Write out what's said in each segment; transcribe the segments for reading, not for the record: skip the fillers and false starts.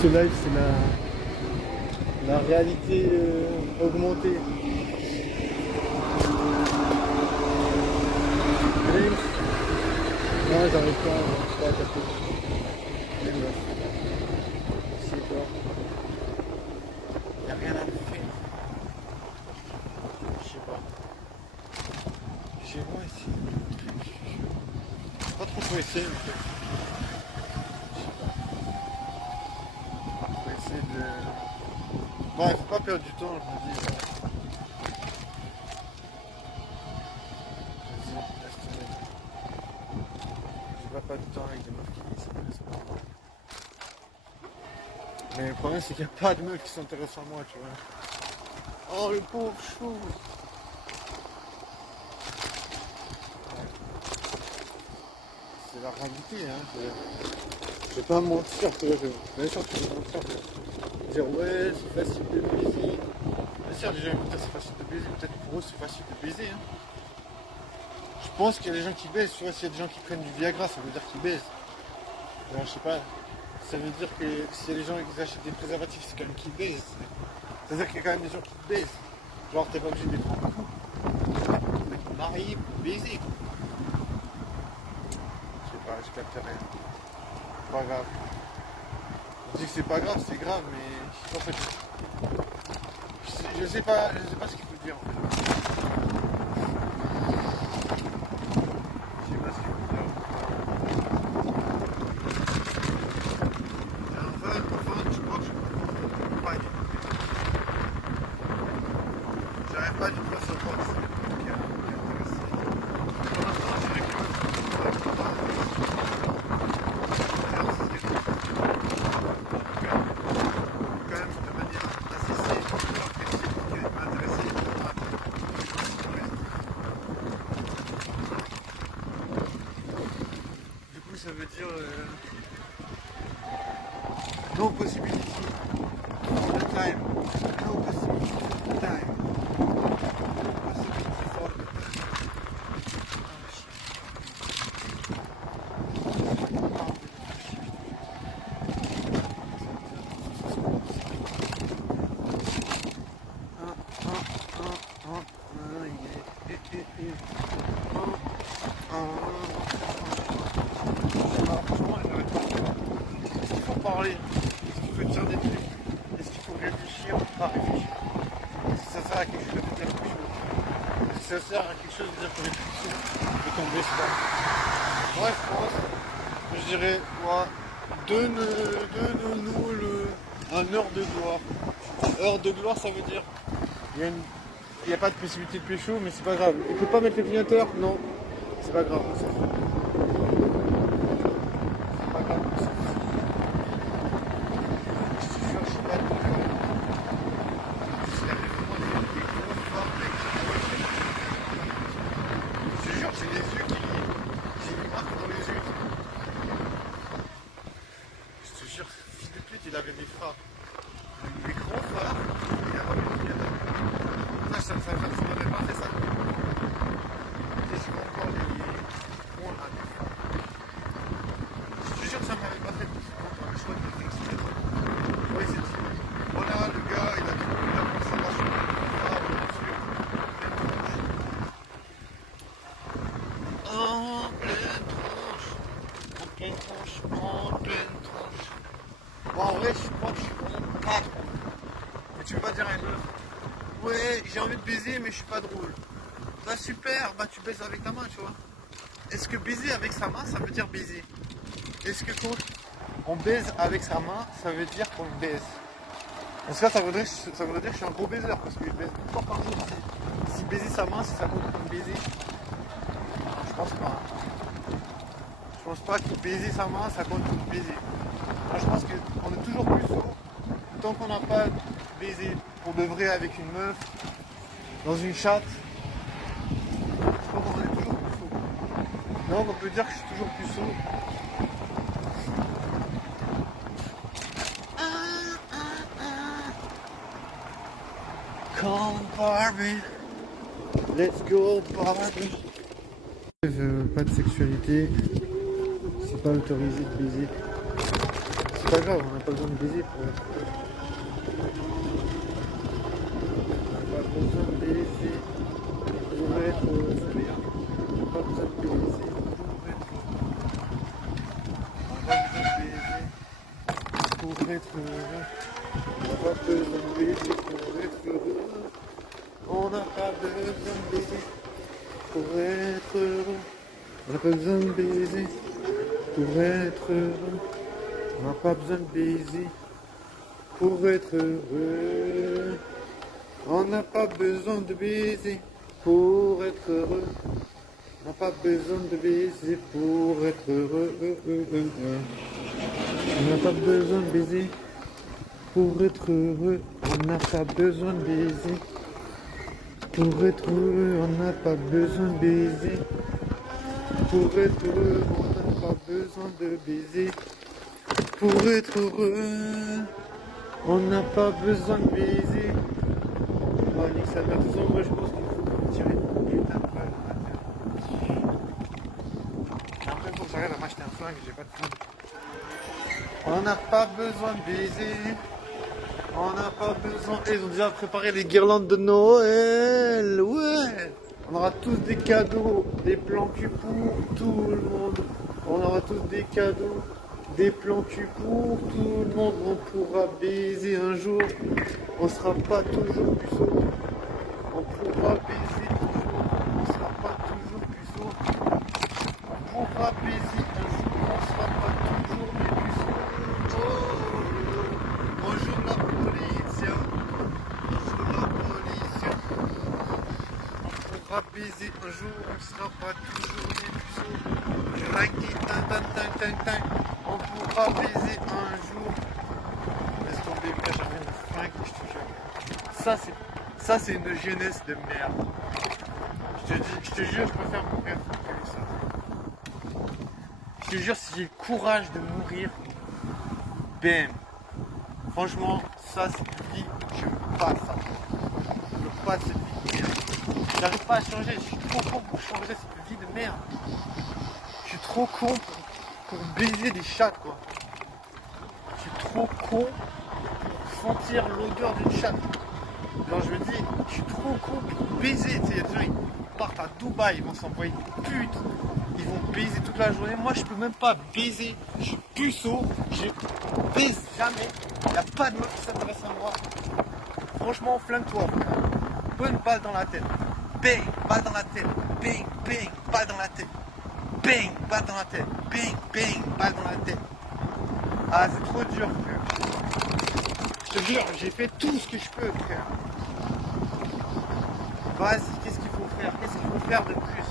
ce live, c'est la réalité augmentée. James. Non, j'arrive pas à taper. Mais bref. Je sais pas. Y'a rien à faire. Je sais pas. Chez moi ici. Pas trop quoi essayer en fait. Je sais pas. Faut essayer de. Bon, il faut pas perdre du temps, je me dis. Vas-y, laisse tomber. Je vois pas du temps avec des meufs qui s'intéressent pas à moi. Mais le problème c'est qu'il n'y a pas de meufs qui s'intéressent à moi, tu vois. Oh le pauvre chou. C'est la réalité, hein. Je vais pas me mentir, tu vois. Bien sûr que je vais mentir. Dire ouais, c'est facile de baiser. Bien sûr, les gens vont dire c'est facile de baiser. Peut-être pour eux c'est facile de baiser, hein. Je pense qu'il y a des gens qui baisent, tu vois. S'il y a des gens qui prennent du Viagra, ça veut dire qu'ils baisent. Alors, je sais pas. Ça veut dire que si les gens qui achètent des préservatifs, c'est quand même qu'ils baisent. C'est-à-dire qu'il y a quand même des gens qui baisent. Genre, t'es pas obligé d'être en couple. T'es marié pour baiser, quoi. Je sais pas, je capte rien. Pas grave. On dit que c'est pas grave, c'est grave, mais en fait, je sais pas ce qu'il faut dire en fait. Je sais pas ce qu'il faut dire. Enfin, je crois que je comprends pas du tout. J'arrive pas du tout à savoir ce qui est intéressant. Pour l'instant, je dirais que ça veut dire no possibility for the time. No possibility for the time. No possibility for the time. Est-ce qu'il faut parler? Est-ce qu'il faut dire des trucs? Est-ce qu'il faut réfléchir ou pas réfléchir? Est-ce que ça sert à quelque chose de dire quelque chose? Est-ce que ça sert à quelque chose de dire qu'on est fixé et qu'on baisse pas? Bref, je dirais, ouais, donne-nous un heure de gloire. Heure de gloire, ça veut dire il n'y a pas de possibilité de pécho, mais c'est pas grave. Il peut pas mettre le clignoteur? Non, c'est pas grave. C'est pas grave. Je te jure, je sais pas. Je te jure, j'ai les yeux qui. J'ai une marque dans les yeux. Je te jure, fils de pute, il avait des phares. Des gros phares. Il a pas mis le clignoteur. Ça m'avait pas fait ça. Qu'est-ce qu'on encore les points à des phares. Je te jure que ça m'avait pas fait quand on a le choix de le faire. Ouais, c'est dit. Voilà, le gars, il a trouvé la conservation de phare, bien sûr. En pleine tronche. En pleine tronche. En pleine tronche. Bon, en vrai, je crois que je suis vraiment pas drôle. Mais tu peux pas dire à une meuf, ouais, j'ai envie de baiser, mais je suis pas drôle. Bah super, bah tu baises avec ta main, tu vois. Est-ce que baiser avec sa main, ça veut dire baiser? Est-ce que quand on baise avec sa main, ça veut dire qu'on baise? Parce que là, ça voudrait dire que je suis un gros baiseur, parce que je baise une fois par jour. Si baiser sa main, si ça compte comme baiser, je pense pas. Je pense pas que baiser sa main, ça compte comme baiser. Moi, je pense qu'on est toujours plus sourd tant qu'on n'a pas baisé pour de vrai avec une meuf, dans une chatte. Je crois qu'on est toujours plus sourd. Donc on peut dire que je suis toujours plus sourd. Come Barbie, let's go Barbie. Pas de sexualité, c'est pas autorisé de baiser. c'est pas grave, on n'a pas besoin de baiser pour être heureux. On n'a pas besoin de baiser pour être heureux. On n'a pas besoin de baiser pour être heureux. On n'a pas besoin de baiser pour être heureux. On n'a pas besoin de baiser pour être heureux. On n'a pas besoin de baiser pour être heureux. On n'a pas besoin de baiser pour être heureux. On n'a pas besoin de baiser pour être heureux. On n'a pas besoin de baiser pour être heureux. On n'a pas besoin de baiser pour être heureux. On n'a pas besoin de baiser pour être heureux. On n'a pas besoin de baiser pour être heureux. On n'a pas besoin de baiser pour être heureux. On n'a pas besoin de baiser pour être heureux. On n'a pas besoin de baiser. Oh, nique sa mère. De toute façon, moi je pense qu'il faut tirer une putain de balle dans la tête. Après, il faut que j'arrive à m'acheter un flingue, j'ai pas de flingue. On n'a pas besoin de baiser. On n'a pas besoin. Ils ont déjà préparé les guirlandes de Noël. Ouais. On aura tous des cadeaux, des plans cul pour tout le monde. On aura tous des cadeaux, des plans cul pour tout le monde. On pourra baiser un jour. On sera pas toujours puceau. On pourra baiser toujours. On sera pas toujours puceau. On pourra baiser un jour. On sera pas toujours des puceaux. Oh, bonjour la police. Bonjour la police. On pourra baiser un jour. On sera pas toujours des puceaux. Ranky, tin, tin, tin, tin, tin. On pourra baiser un jour. Laisse tomber, frère, j'avais une fringue, je te jure. Ça c'est une jeunesse de merde. Je te jure, je préfère mourir que ça. Je te jure, si j'ai le courage de mourir, bam. Franchement, ça c'est une vie, je veux pas ça. Je veux pas cette vie de merde. J'arrive pas à changer, je suis trop con pour changer cette vie de merde. Je suis trop con pour baiser des chattes, quoi. Je suis trop con pour sentir l'odeur d'une chatte. Alors je me dis, je suis trop con pour baiser. Tu sais, il y a des gens, ils partent à Dubaï, ils vont s'envoyer des putes, ils vont baiser toute la journée. Moi, je peux même pas baiser. Je suis puceau, je baise jamais. Il n'y a pas de meuf qui s'intéresse à moi. Franchement, flingue-toi, frère. Bonne balle dans la tête. Bang, balle dans la tête. Bang, bang, balle dans la tête. Bang, balle dans la tête. Bang, bang, balle dans la tête. Ah, c'est trop dur, frère. Je te jure, j'ai fait tout ce que je peux, frère. Vas-y, qu'est-ce qu'il faut faire? Qu'est-ce qu'il faut faire de plus?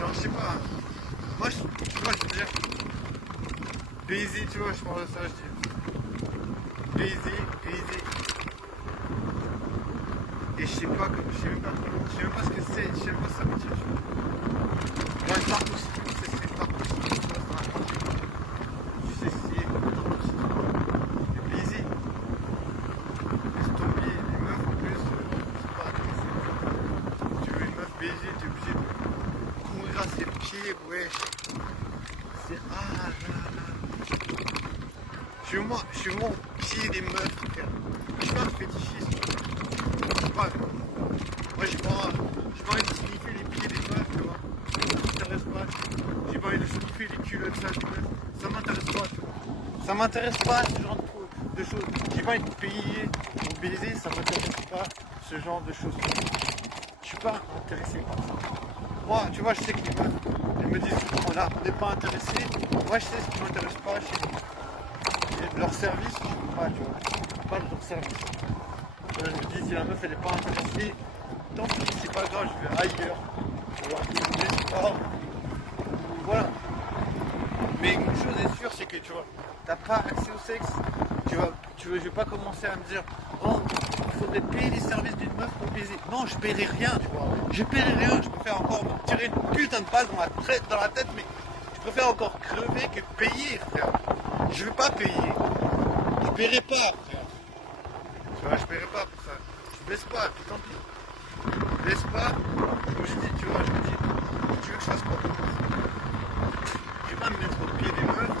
Genre, je sais pas. Moi, tu vois, je veux dire, baiser, tu vois, je parle de ça, je dis. Baiser. Et je sais pas, je sais même pas ce que c'est, je sais même pas ce que ça veut dire. Moi, je parle aussi, c'est partout. Tu sais, c'est partout. Et baiser. Laisse tomber, les meufs en plus, c'est pas agressif. Tu veux une meuf baiser, t'es obligé de courir à ses pieds, wesh. C'est ah là là. Je suis vraiment au pied des meufs, frère. Je suis pas un fétichiste. Moi, j'ai pas envie de sniffer les pieds des meufs, tu vois. Ça m'intéresse pas. J'ai pas envie de sniffer les culottes sales des meufs. Ça m'intéresse pas, tu vois. Ça m'intéresse pas ce genre de choses. J'ai pas envie de payer pour baiser, ça m'intéresse pas ce genre de choses. Je suis pas intéressé par ça. Moi, tu vois, je sais que les meufs, elles me disent on n'est pas intéressé. Moi, je sais ce qui m'intéresse pas chez leur service, je veux pas, tu vois. Je veux pas de leur service. Je me dis, si la meuf elle est pas intéressée, tant pis, c'est pas grave, je vais ailleurs. Je vais leur dire des sports. Voilà. Mais une chose est sûre, c'est que tu vois, t'as pas accès au sexe. Je vais pas commencer à me dire, oh, il faudrait payer les services d'une meuf pour baiser. Non, je paierai rien, tu vois. Je paierai rien, je préfère encore me tirer une putain de balle dans la tête, mais je préfère encore crever que payer, frère. Je vais pas payer. Je paierai pas, frère. Tu vois, je paierai pas pour ça. Je baisse pas, puis tant pis. Je baisse pas. Donc je dis, tu vois, je me dis, tu veux que je fasse quoi? Je vais pas me mettre au pied des meufs.